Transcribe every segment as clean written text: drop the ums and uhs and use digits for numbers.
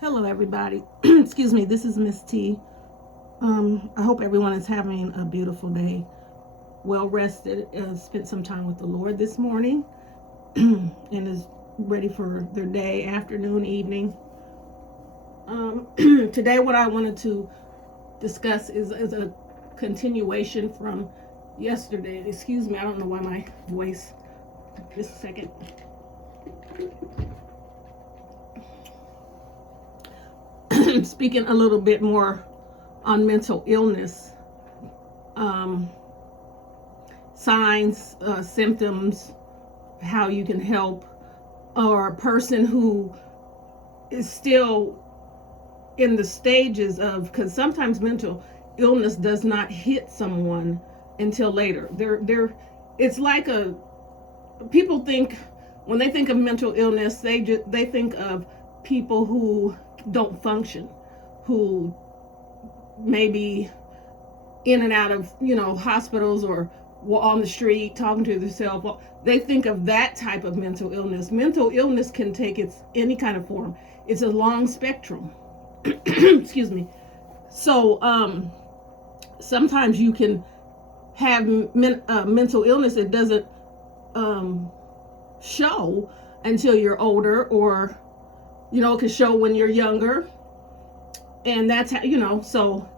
Hello, everybody. Excuse me. This is Miss T. I hope everyone is having a beautiful day, well rested, spent some time with the Lord this morning, and is ready for their day, afternoon, evening. Today, what I wanted to discuss is a continuation from yesterday. Excuse me. I don't know why my voice. Just a second. Speaking a little bit more on mental illness, um, signs, symptoms, how you can help, or a person who is still in the stages of, because sometimes mental illness does not hit someone until later. It's like people think, when they think of mental illness, they think of people who don't function, who maybe in and out of hospitals or on the street talking to themselves. They think of that type of mental illness. Mental illness can take any kind of form. It's a long spectrum. Excuse me. So sometimes you can have mental illness. It doesn't show until you're older, or it can show when you're younger, and that's how. So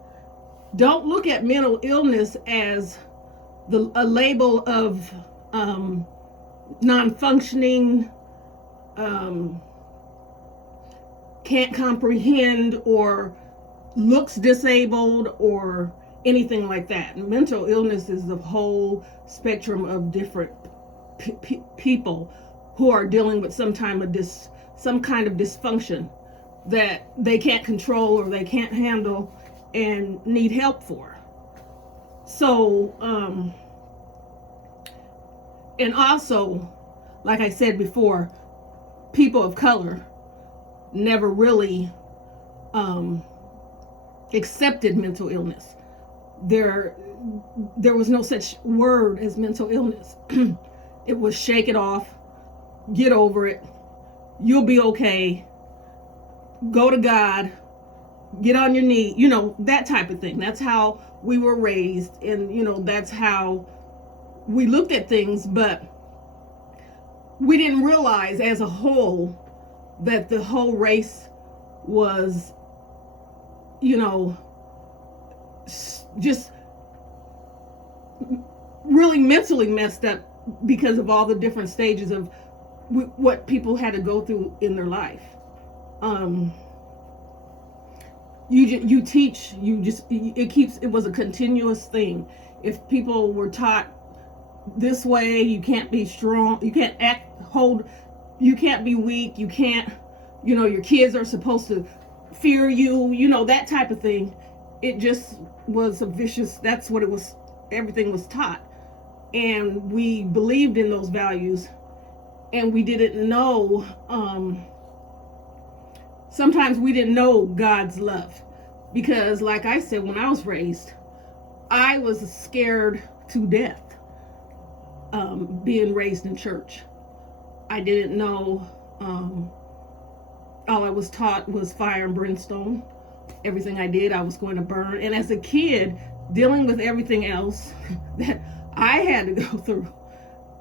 don't look at mental illness as a label of non-functioning, can't comprehend, or looks disabled, or anything like that. Mental illness is the whole spectrum of different people who are dealing with some kind of dysfunction that they can't control or they can't handle and need help for. So, and also, like I said before, people of color never really accepted mental illness. There was no such word as mental illness. It was shake it off, get over it, you'll be okay, go to God, get on your knee, that type of thing. That's how we were raised, and that's how we looked at things. But we didn't realize as a whole that the whole race was just really mentally messed up because of all the different stages of what people had to go through in their life. You teach, it was a continuous thing. If people were taught this way, you can't be strong, you can't you can't be weak, you can't, your kids are supposed to fear you, that type of thing. It just was a vicious, that's what it was, everything was taught. And we believed in those values, and we didn't know, sometimes we didn't know God's love. Because like I said, when I was raised, I was scared to death, being raised in church. I didn't know, all I was taught was fire and brimstone. Everything I did, I was going to burn. And as a kid, dealing with everything else that I had to go through,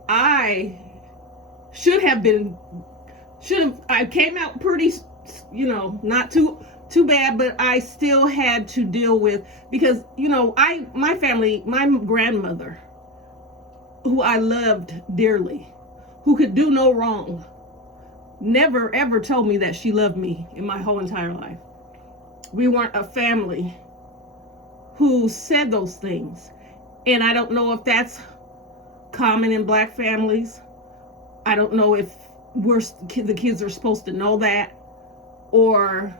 I came out pretty, not too bad, but I still had to deal with, because, my family, my grandmother, who I loved dearly, who could do no wrong, never ever told me that she loved me in my whole entire life. We weren't a family who said those things. And I don't know if that's common in Black families. I don't know if the kids are supposed to know that, or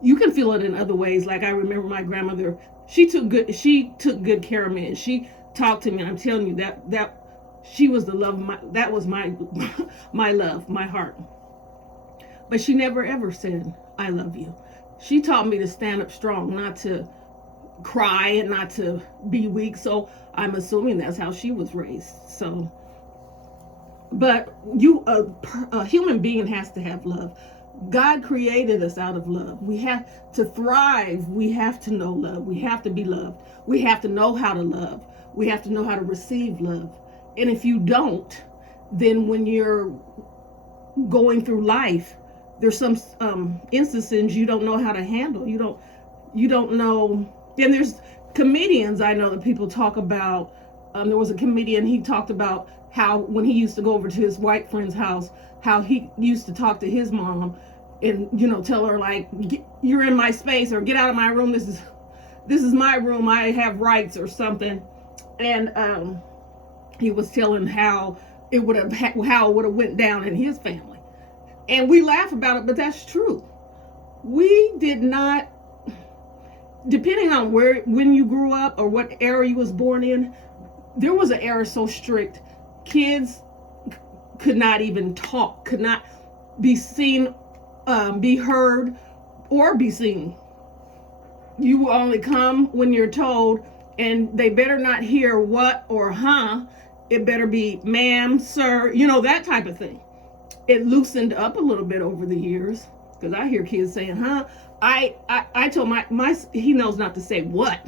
you can feel it in other ways. Like I remember my grandmother, she took good care of me, and she talked to me, and I'm telling you that she was the love of that was my my love, my heart. But she never ever said I love you. She taught me to stand up strong, not to cry and not to be weak. So I'm assuming that's how she was raised. So, but a human being has to have love. God created us out of love. We have to thrive. We have to know love. We have to be loved. We have to know how to love. We have to know how to receive love. And if you don't, then when you're going through life, there's some instances you don't know how to handle. You don't know. And there's comedians I know that people talk about. There was a comedian, he talked about how when he used to go over to his white friend's house, how he used to talk to his mom and, tell her, like, you're in my space, or get out of my room. This is my room. I have rights, or something. And he was telling how it would have went down in his family. And we laugh about it, but that's true. We did not, depending on when you grew up or what era you was born in, there was an era so strict, kids could not even talk, could not be seen, be heard, or be seen. You will only come when you're told, and they better not hear what or huh. It better be ma'am, sir, that type of thing. It loosened up a little bit over the years, because I hear kids saying huh. I told my he knows not to say what,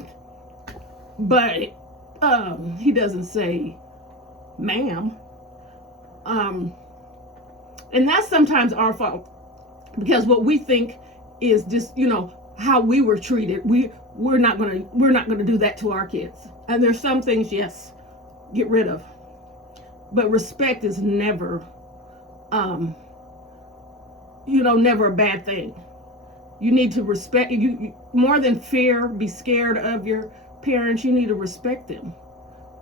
but he doesn't say ma'am. And that's sometimes our fault, because what we think is just, how we were treated. We're not gonna do that to our kids. And there's some things, yes, get rid of, but respect is never, never a bad thing. You need to respect, you more than fear, be scared of your parents. You need to respect them.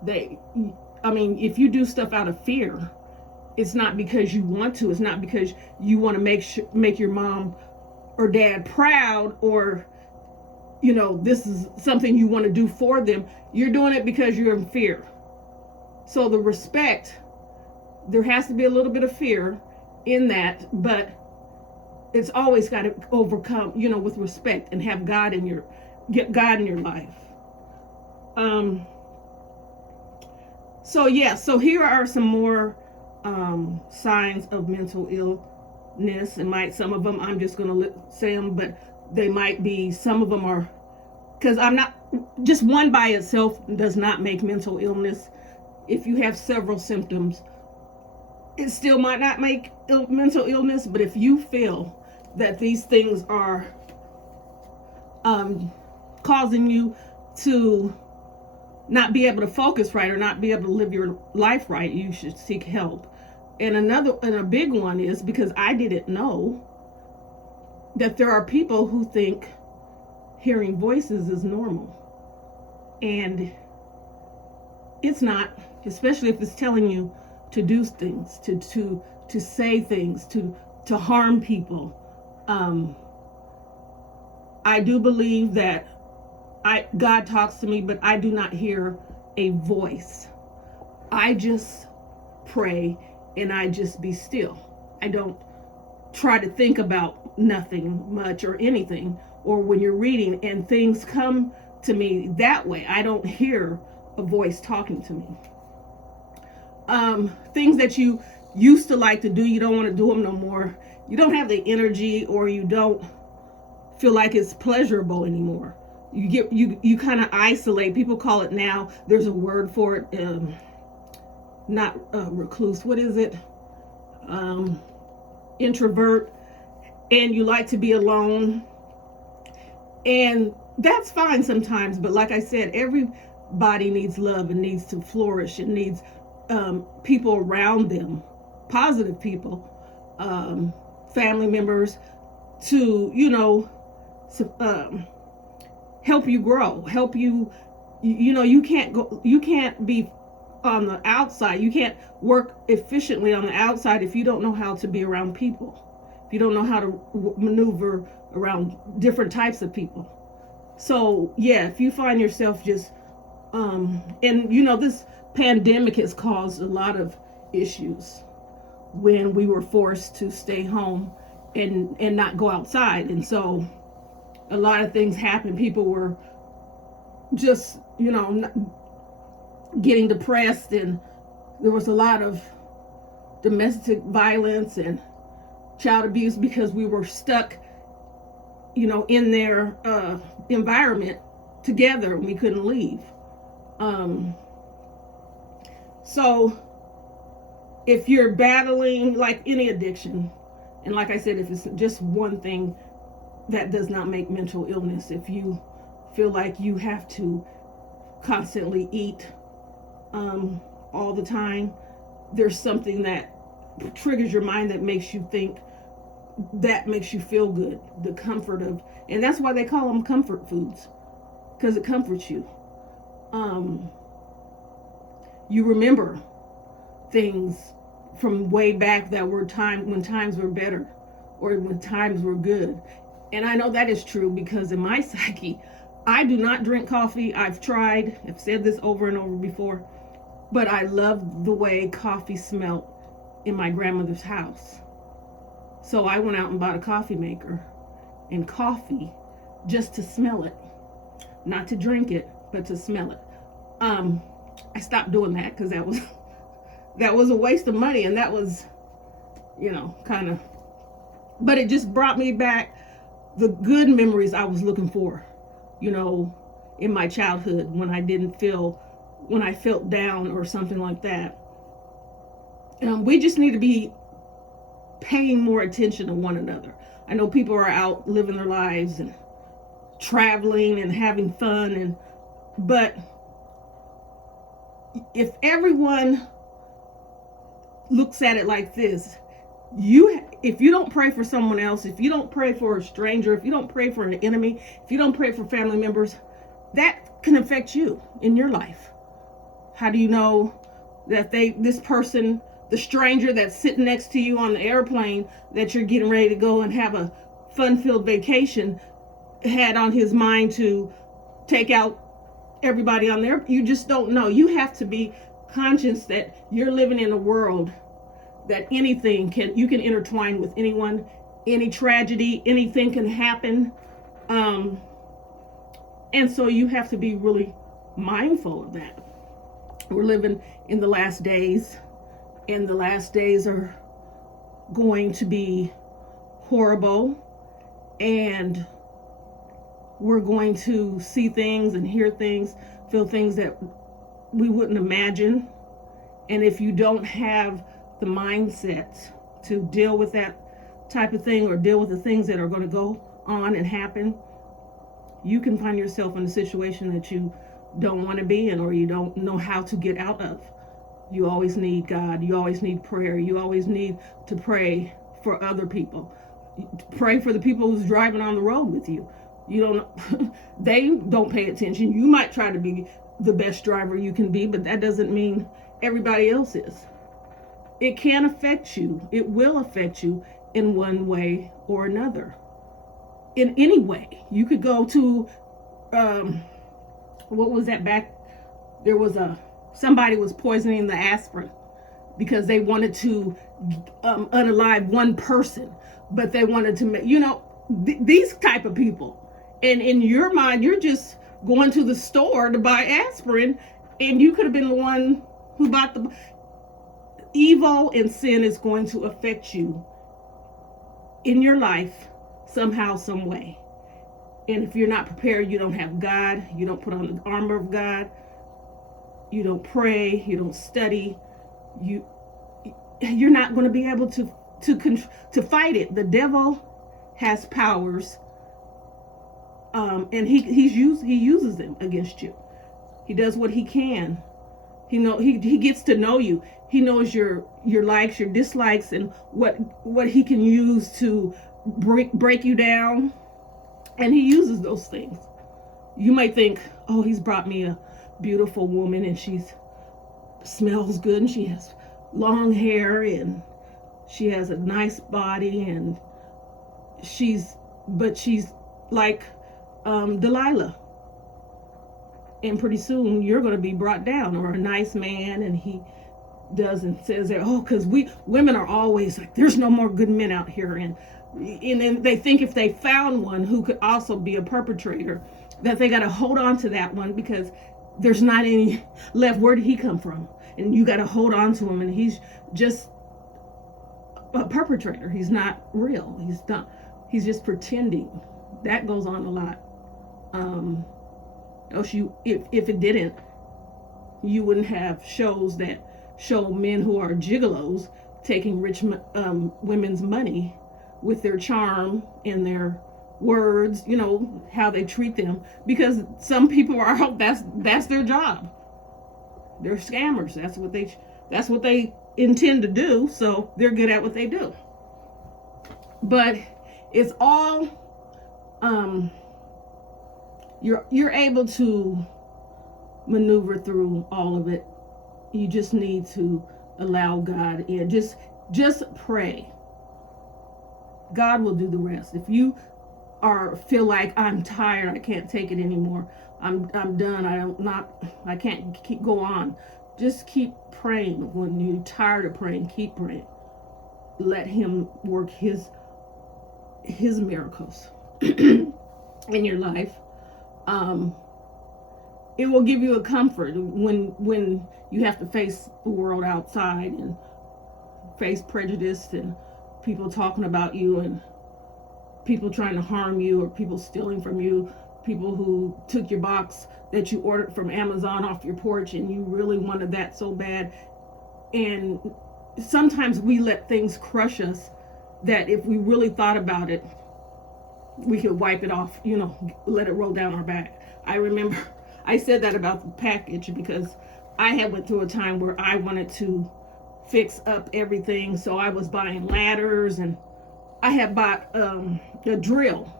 If you do stuff out of fear, it's not because you want to. It's not because you want to make your mom or dad proud, or this is something you want to do for them. You're doing it because you're in fear. So the respect, there has to be a little bit of fear in that, but it's always got to overcome, with respect, and have God in your life. So here are some more signs of mental illness. Some of them I'm just going to say them, but they might be, some of them are, because I'm not, just one by itself does not make mental illness. If you have several symptoms, it still might not make mental illness. But if you feel that these things are causing you to not be able to focus right, or not be able to live your life right, you should seek help. And a big one is, because I didn't know that there are people who think hearing voices is normal, and it's not, especially if it's telling you to do things, to say things, to harm people. I do believe that God talks to me, but I do not hear a voice. I just pray, and I just be still. I don't try to think about nothing much or anything. Or when you're reading and things come to me that way, I don't hear a voice talking to me. Things that you used to like to do, you don't want to do them no more. You don't have the energy, or you don't feel like it's pleasurable anymore. You kind of isolate. People call it now, there's a word for it, not recluse. What is it? Introvert. And you like to be alone. And that's fine sometimes, but like I said, everybody needs love and needs to flourish and needs people around them, positive people, family members, to help you grow, help you. You can't be on the outside. You can't work efficiently on the outside if you don't know how to be around people. If you don't know how to maneuver around different types of people. So yeah, if you find yourself just this pandemic has caused a lot of issues when we were forced to stay home and not go outside. And so a lot of things happened. People were just, getting depressed, and there was a lot of domestic violence and child abuse because we were stuck, in their environment together and we couldn't leave. So if you're battling like any addiction, and like I said, if it's just one thing, that does not make mental illness. If you feel like you have to constantly eat all the time, there's something that triggers your mind that makes you think, that makes you feel good, the comfort of, and that's why they call them comfort foods, because it comforts you. You remember things from way back that were when times were better or when times were good. And I know that is true because in my psyche, I do not drink coffee. I've tried, I've said this over and over before, but I love the way coffee smelled in my grandmother's house. So I went out and bought a coffee maker and coffee just to smell it, not to drink it, but to smell it. I stopped doing that because that was a waste of money, and that was, kind of, but it just brought me back the good memories I was looking for, in my childhood when I felt down or something like that. We just need to be paying more attention to one another. I know people are out living their lives and traveling and having fun, but if everyone looks at it like this, if you don't pray for someone else, if you don't pray for a stranger, if you don't pray for an enemy, if you don't pray for family members, that can affect you in your life. How do you know that this person, the stranger that's sitting next to you on the airplane that you're getting ready to go and have a fun-filled vacation, had on his mind to take out everybody on there? You just don't know. You have to be conscious that you're living in a world that you can intertwine with anyone, any tragedy, anything can happen. And so you have to be really mindful of that. We're living in the last days, and the last days are going to be horrible, and we're going to see things and hear things, feel things that we wouldn't imagine. And if you don't have the mindset to deal with that type of thing or deal with the things that are going to go on and happen, you can find yourself in a situation that you don't want to be in or you don't know how to get out of. You always need God. You always need prayer. You always need to pray for other people. Pray for the people who's driving on the road with you. They don't pay attention. You might try to be the best driver you can be, but that doesn't mean everybody else is. It can affect you. It will affect you in one way or another. In any way. You could go to, what was that back? There was somebody was poisoning the aspirin because they wanted to unalive one person, but they wanted to make, these type of people. And in your mind, you're just going to the store to buy aspirin, and you could have been the one who bought the evil, and sin is going to affect you in your life somehow, some way. And if you're not prepared, you don't have God, you don't put on the armor of God, you don't pray, you don't study, you're not going to be able to fight it. The devil has powers. And he uses them against you. He does what he can. He gets to know you. He knows your likes, your dislikes, and what he can use to break you down. And he uses those things. You might think, oh, he's brought me a beautiful woman and she smells good and she has long hair and she has a nice body and she's like Delilah, and pretty soon you're going to be brought down. Or a nice man, and he does and says that, because women are always like, there's no more good men out here, and then they think if they found one who could also be a perpetrator, that they got to hold on to that one because there's not any left. Where did he come from? And you got to hold on to him, and he's just a perpetrator. He's not real. He's just pretending. That goes on a lot. Else if it didn't, you wouldn't have shows that show men who are gigolos taking rich women's money with their charm and their words, how they treat them, because some people are that's their job. They're scammers. That's what they intend to do, so they're good at what they do. But it's all you're able to maneuver through all of it. You just need to allow God in. Just pray. God will do the rest. If you feel like I'm tired, I can't take it anymore, I'm done, I can't go on, just keep praying. When you're tired of praying, keep praying. Let him work his miracles in your life. It will give you a comfort when you have to face the world outside and face prejudice and people talking about you and people trying to harm you, or people stealing from you, people who took your box that you ordered from Amazon off your porch and you really wanted that so bad. And sometimes we let things crush us that if we really thought about it, we could wipe it off, let it roll down our back. I remember I said that about the package because I had went through a time where I wanted to fix up everything. So I was buying ladders, and I had bought a drill,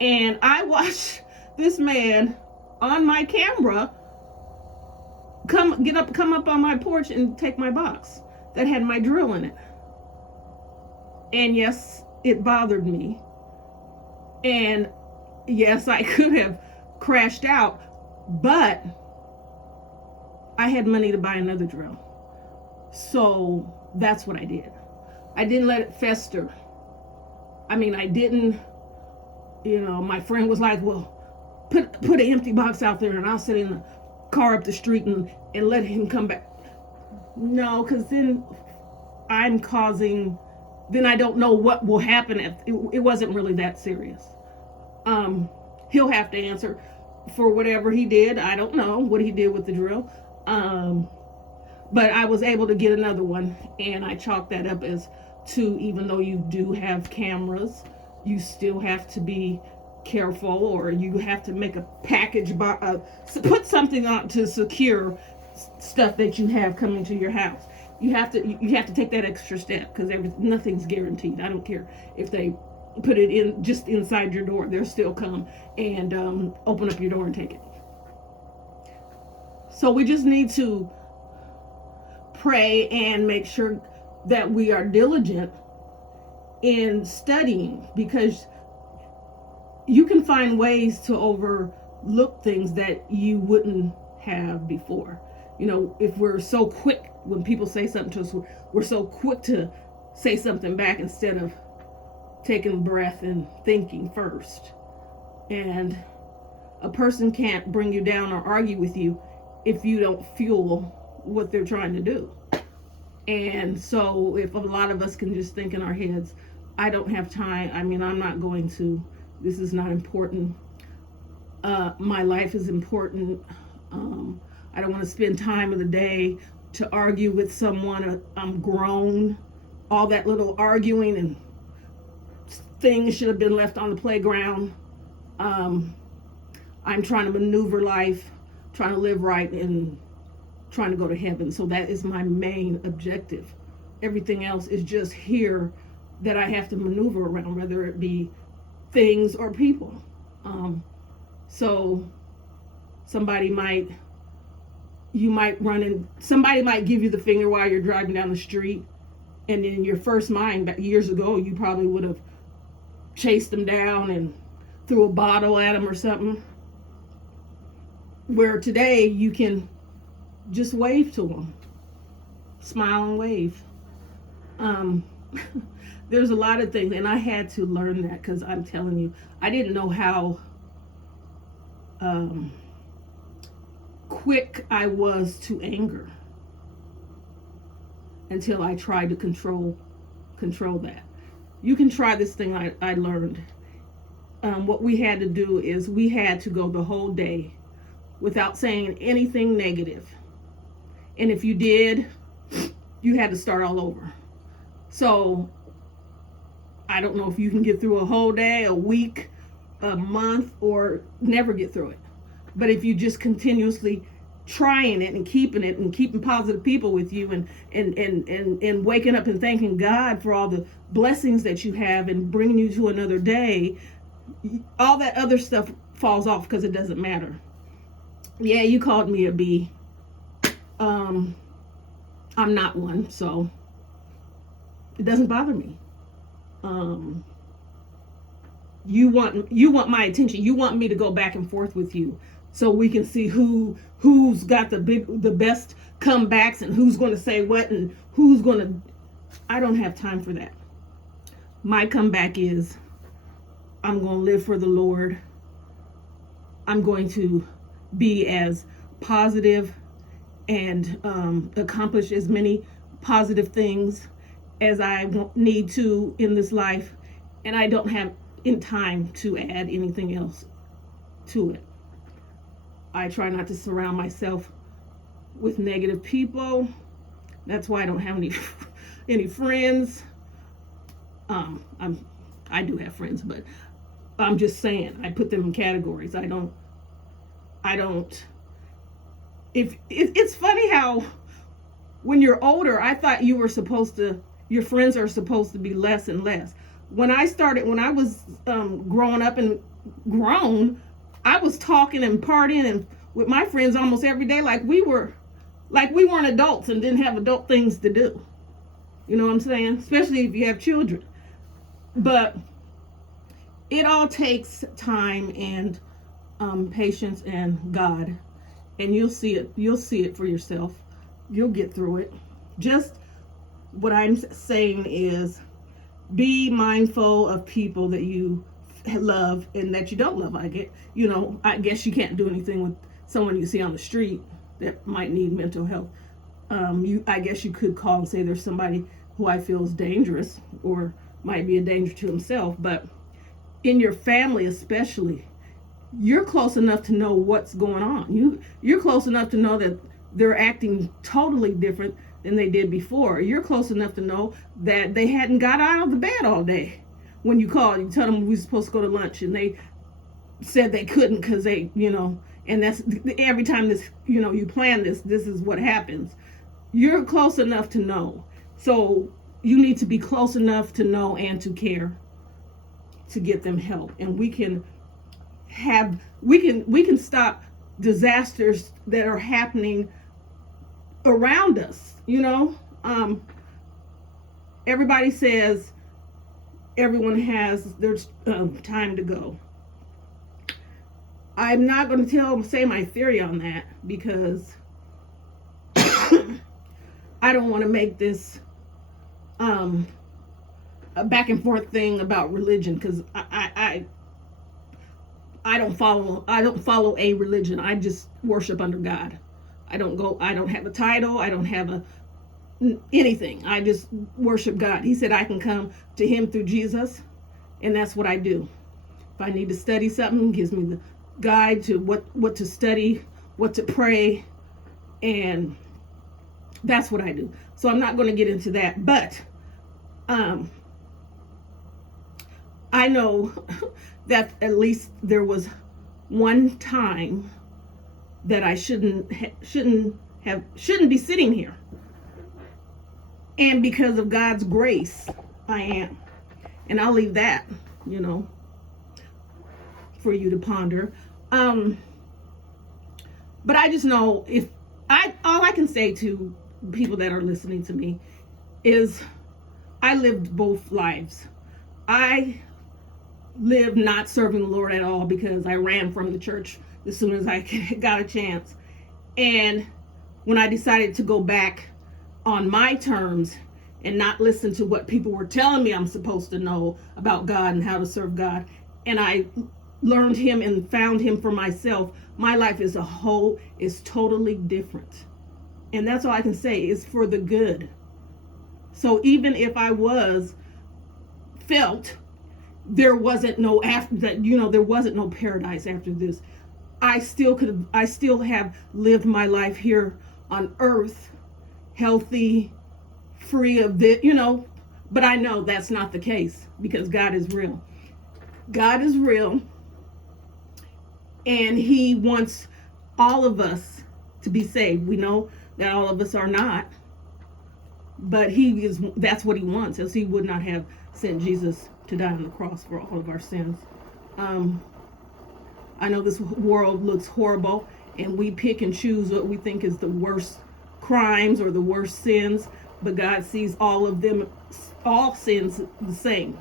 and I watched this man on my camera come up on my porch and take my box that had my drill in it. And yes, it bothered me. And yes, I could have crashed out, but I had money to buy another drill. So that's what I did. I didn't let it fester. I didn't, my friend was like, well, put an empty box out there and I'll sit in the car up the street and let him come back. No, because then then I don't know what will happen if it wasn't really that serious. He'll have to answer for whatever he did. I don't know what he did with the drill. But I was able to get another one, and I chalked that up as 2. Even though you do have cameras, you still have to be careful, or you have to make a package, put something on to secure stuff that you have coming to your house. You have to take that extra step, because nothing's guaranteed. I don't care if they put it in just inside your door, they'll still come and open up your door and take it. So we just need to pray and make sure that we are diligent in studying, because you can find ways to overlook things that you wouldn't have before. If we're so quick, when people say something to us, we're so quick to say something back instead of taking a breath and thinking first. And a person can't bring you down or argue with you if you don't fuel what they're trying to do. And so if a lot of us can just think in our heads, I don't have time, I'm not going to, this is not important, my life is important, I don't want to spend time of the day to argue with someone, I'm grown, all that little arguing and things should have been left on the playground. I'm trying to maneuver life, trying to live right, and trying to go to heaven. So that is my main objective. Everything else is just here that I have to maneuver around, whether it be things or people. So somebody might give you the finger while you're driving down the street, and in your first mind, back years ago, you probably would have chased them down and threw a bottle at them or something. Where today you can just wave to them, smile and wave. There's a lot of things, and I had to learn that, because I'm telling you, I didn't know how quick I was to anger until I tried to control control that. You can try this thing I learned. What we had to do is we had to go the whole day without saying anything negative. And if you did, you had to start all over. So I don't know if you can get through a whole day, a week, a month, or never get through it. But if you just continuously trying it and keeping positive people with you and waking up and thanking God for all the blessings that you have and bringing you to another day, all that other stuff falls off because it doesn't matter. Yeah, you called me a bee. I'm not one, so it doesn't bother me. You want my attention. You want me to go back and forth with you so we can see who's got the best comebacks and who's going to say what and who's going to. I don't have time for that. My comeback is I'm going to live for the Lord. I'm going to be as positive and accomplish as many positive things as I need to in this life, and I don't have in time to add anything else to it. I try not to surround myself with negative people. That's why I don't have any friends. I do have friends, but I'm just saying I put them in categories. I don't. If it's funny how when you're older, I thought your friends are supposed to be less and less. When I was growing up and grown, I was talking and partying and with my friends almost every day like we weren't adults and didn't have adult things to do. You know what I'm saying? Especially if you have children. But it all takes time and patience and God, and you'll see it for yourself. You'll get through it. Just what I'm saying is be mindful of people that you love and that you don't love. I guess you can't do anything with someone you see on the street that might need mental health. I guess you could call and say there's somebody who I feel is dangerous or might be a danger to himself. But in your family especially, you're close enough to know what's going on. You're close enough to know that they're acting totally different than they did before. You're close enough to know that they hadn't got out of the bed all day. When you called, you tell them we were supposed to go to lunch and they said they couldn't because they, and that's every time this, you plan this is what happens. You're close enough to know. So you need to be close enough to know and to care to get them help. And we can stop disasters that are happening around us. Everybody says everyone has their time to go. I'm not going to say my theory on that because I don't want to make this a back and forth thing about religion, because I don't follow a religion. I just worship under God. I don't have a title. I don't have anything. I just worship God. He said I can come to him through Jesus, and that's what I do. If I need to study something, he gives me the guide to what to study, what to pray, and that's what I do. So I'm not going to get into that, but I know that at least there was one time that I shouldn't be sitting here. And because of God's grace, I am. And I'll leave that, for you to ponder. But I just know all I can say to people that are listening to me is I lived both lives. I lived not serving the Lord at all because I ran from the church as soon as I got a chance. And when I decided to go back on my terms and not listen to what people were telling me I'm supposed to know about God and how to serve God, and I learned him and found him for myself, my life as a whole is totally different. And that's all I can say, is for the good. So even if I was felt there wasn't no after that, there wasn't no paradise after this, I still have lived my life here on earth, healthy, free of this, but I know that's not the case, because God is real. God is real, and he wants all of us to be saved. We know that all of us are not, but that's what he wants, else he would not have sent Jesus to die on the cross for all of our sins. I know this world looks horrible, and we pick and choose what we think is the worst crimes or the worst sins, but God sees all of them, all sins, the same.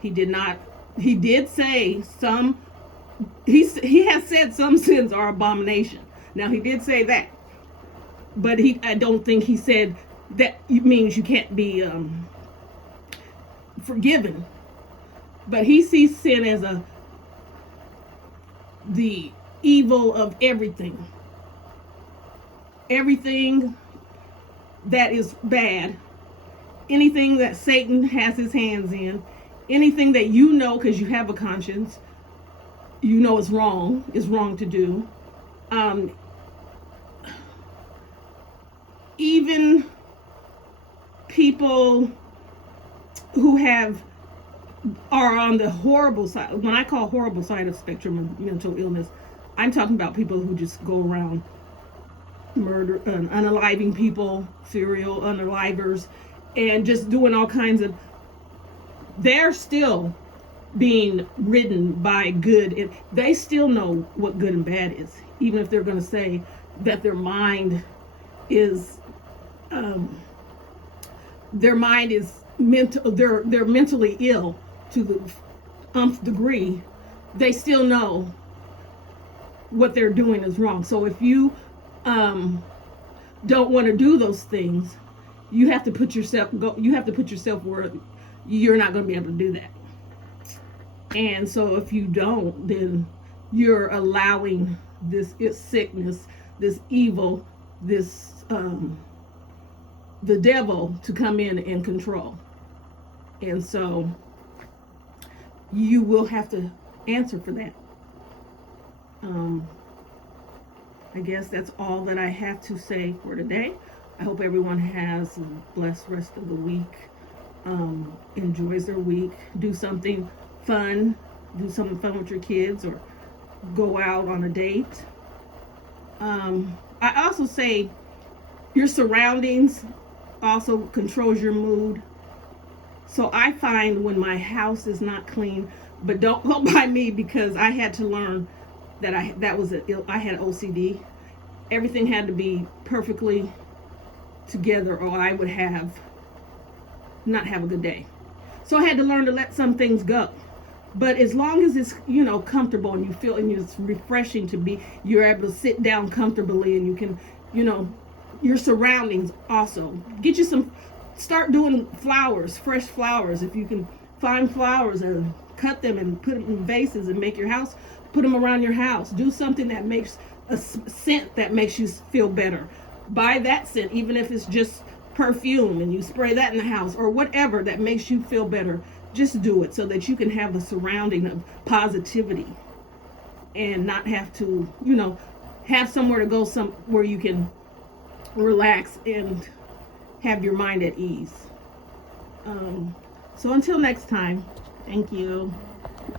He did say some, he has said some sins are abomination. Now, he did say that, but I don't think he said that it means you can't be forgiven. But he sees sin as the evil of everything. Everything that is bad, anything that Satan has his hands in, anything that because you have a conscience, is wrong to do. Even people who are on the horrible side. When I call horrible side of spectrum of mental illness, I'm talking about people who just go around unaliving people, serial unalivers, and just doing all kinds of. They're still being ridden by good, and they still know what good and bad is, even if they're going to say that their mind is mental. They're mentally ill to the nth degree. They still know what they're doing is wrong. So if you don't want to do those things, you have to put yourself where you're not going to be able to do that. And so if you don't, then you're allowing this sickness, this evil, this the devil to come in and control. And so you will have to answer for that. I guess that's all that I have to say for today. I hope everyone has a blessed rest of the week, enjoys their week, do something fun with your kids, or go out on a date. I also say your surroundings also controls your mood. So I find when my house is not clean, but don't go by me, because I had to learn that I had OCD. Everything had to be perfectly together, or I would not have a good day. So I had to learn to let some things go. But as long as it's, comfortable, and you feel, and it's refreshing you're able to sit down comfortably, and you can, your surroundings also. Start doing fresh flowers. If you can find flowers and cut them and put them in vases and make your house, put them around your house. Do something that makes a scent that makes you feel better. Buy that scent, even if it's just perfume, and you spray that in the house, or whatever that makes you feel better. Just do it so that you can have a surrounding of positivity, and not have to, have somewhere to go, where you can relax and have your mind at ease. So until next time, thank you.